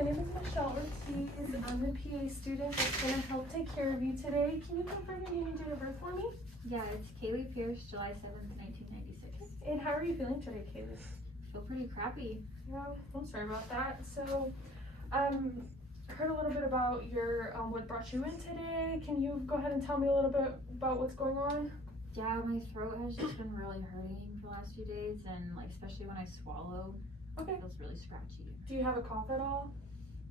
my name is Michelle Ortiz. I'm the PA student that's going to help take care of you today. Can you confirm your name and date of birth for me? Yeah, it's Kaylee Pierce, July 7th, 1996. And how are you feeling today, Kaylee? I feel pretty crappy. Yeah, I'm sorry about that. So, heard a little bit about your what brought you in today. Can you go ahead and tell me a little bit about what's going on? Yeah, my throat has just been really hurting for the last few days, and like especially when I swallow, Okay. it feels really scratchy. Do you have a cough at all?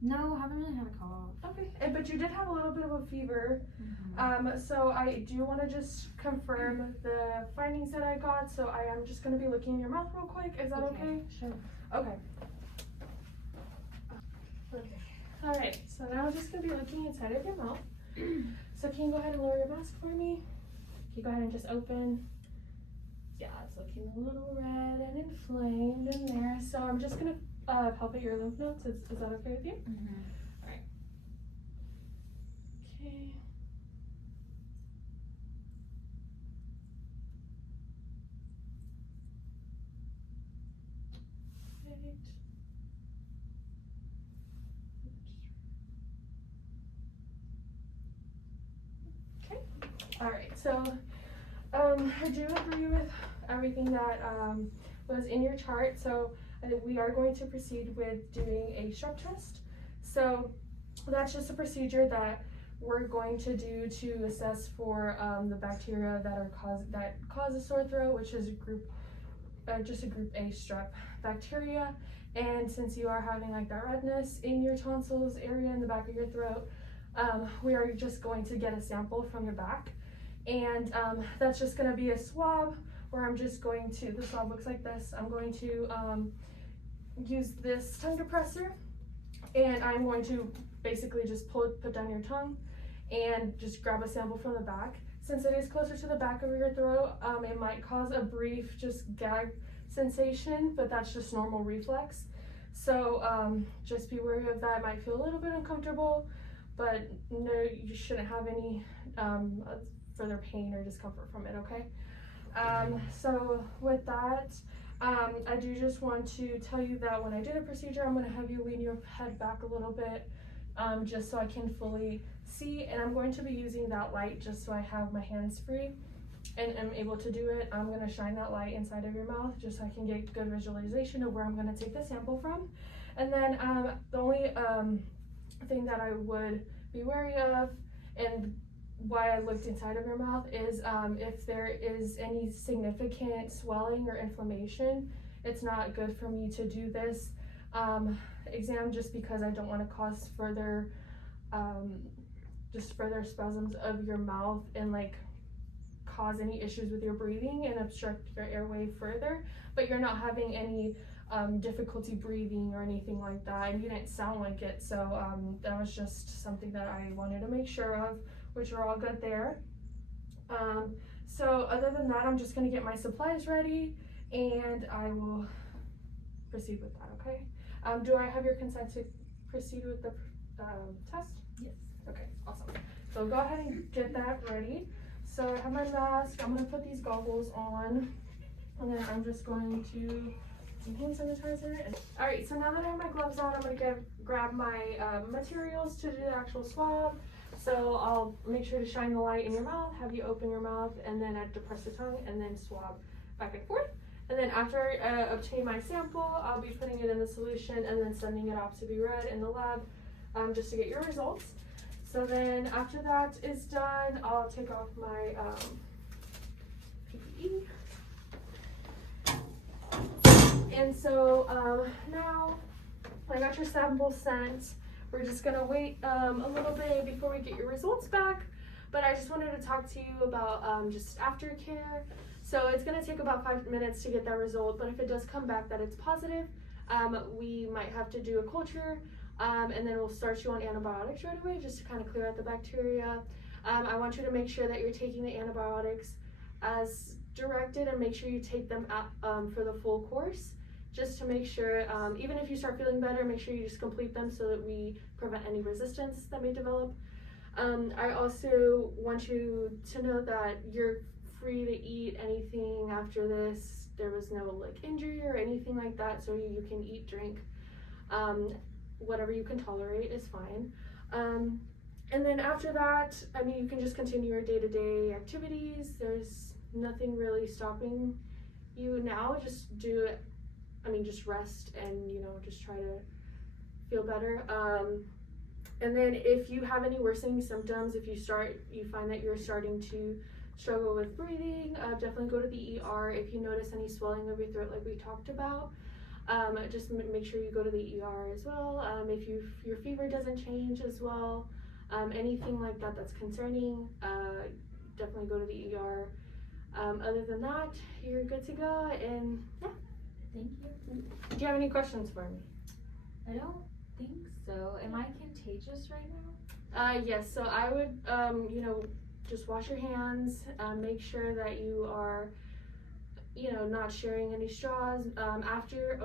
No, I haven't really had a cough. Okay, but you did have a little bit of a fever. Mm-hmm. So I do want to just confirm the findings that I got. So I am just going to be looking in your mouth real quick. Is that okay? Sure. Okay. Okay. All right. So now I'm just going to be looking inside of your mouth. So can you go ahead and lower your mask for me? Can you go ahead and just open? Yeah, it's looking a little red and inflamed in there. So I'm just going to palpate your lymph nodes. Is that okay with you? Mm-hmm. Okay. Right. Okay. All right. So, I do agree with everything that was in your chart. So, we are going to proceed with doing a strep test. So, that's just a procedure that we're going to do to assess for the bacteria that cause a sore throat, which is just a group A strep bacteria. And since you are having like that redness in your tonsils area in the back of your throat, we are just going to get a sample from your back, and that's just going to be a swab where I'm just going to, the swab looks like this. I'm going to use this tongue depressor, and I'm going to basically just put down your tongue and just grab a sample from the back. Since it is closer to the back of your throat, it might cause a brief just gag sensation, but that's just normal reflex. So just be wary of that. It might feel a little bit uncomfortable, but no, you shouldn't have any further pain or discomfort from it, okay? So with that, I do just want to tell you that when I do the procedure, I'm gonna have you lean your head back a little bit, just so I can fully see, and I'm going to be using that light just so I have my hands free and I'm able to do it. I'm gonna shine that light inside of your mouth just so I can get good visualization of where I'm gonna take the sample from. And then the only thing that I would be wary of, and why I looked inside of your mouth, is if there is any significant swelling or inflammation, it's not good for me to do this exam, just because I don't want to cause further further spasms of your mouth and like cause any issues with your breathing and obstruct your airway further. But you're not having any difficulty breathing or anything like that, and you didn't sound like it, so that was just something that I wanted to make sure of, which are all good there. So other than that, I'm just going to get my supplies ready and I will proceed with that, okay? Do I have your consent to proceed with the test? Yes. Okay, awesome. So go ahead and get that ready. So I have my mask. I'm going to put these goggles on, and then I'm just going to some hand sanitizer. All right, so now that I have my gloves on, I'm going to grab my materials to do the actual swab. So I'll make sure to shine the light in your mouth, have you open your mouth, and then I depress the tongue and then swab back and forth. And then after I obtain my sample, I'll be putting it in the solution and then sending it off to be read in the lab just to get your results. So then after that is done, I'll take off my PPE. And so now I got your sample sent. We're just gonna wait a little bit before we get your results back, but I just wanted to talk to you about just aftercare. So it's gonna take about 5 minutes to get that result, but if it does come back that it's positive, we might have to do a culture, and then we'll start you on antibiotics right away just to kind of clear out the bacteria. I want you to make sure that you're taking the antibiotics as directed, and make sure you take them out for the full course, just to make sure, even if you start feeling better, make sure you just complete them so that we prevent any resistance that may develop. I also want you to know that you're free to eat anything after this. There was no like injury or anything like that, so you can eat, drink. whatever you can tolerate is fine. And then after that, I mean, you can just continue your day-to-day activities. There's nothing really stopping you now. Just do it. I mean, just rest and, you know, just try to feel better. And then if you have any worsening symptoms, if you find that you're starting to struggle with breathing, definitely go to the ER. If you notice any swelling of your throat like we talked about, just make sure you go to the ER as well. If your fever doesn't change as well, anything like that that's concerning, definitely go to the ER. Other than that, you're good to go, and yeah. Thank you. Do you have any questions for me? I don't think so. Am I contagious right now? Yes, so I would, you know, just wash your hands, make sure that you are, you know, not sharing any straws. After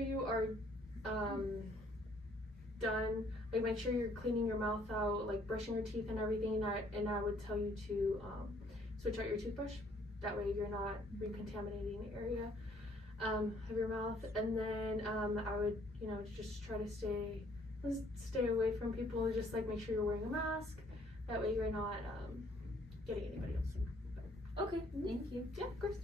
you are done, like make sure you're cleaning your mouth out, like brushing your teeth and everything, and I would tell you to switch out your toothbrush. That way you're not recontaminating the area of your mouth. And then I would, you know, just try to stay away from people. Just like make sure you're wearing a mask. That way you're not getting anybody else. Okay, thank you. Yeah, of course.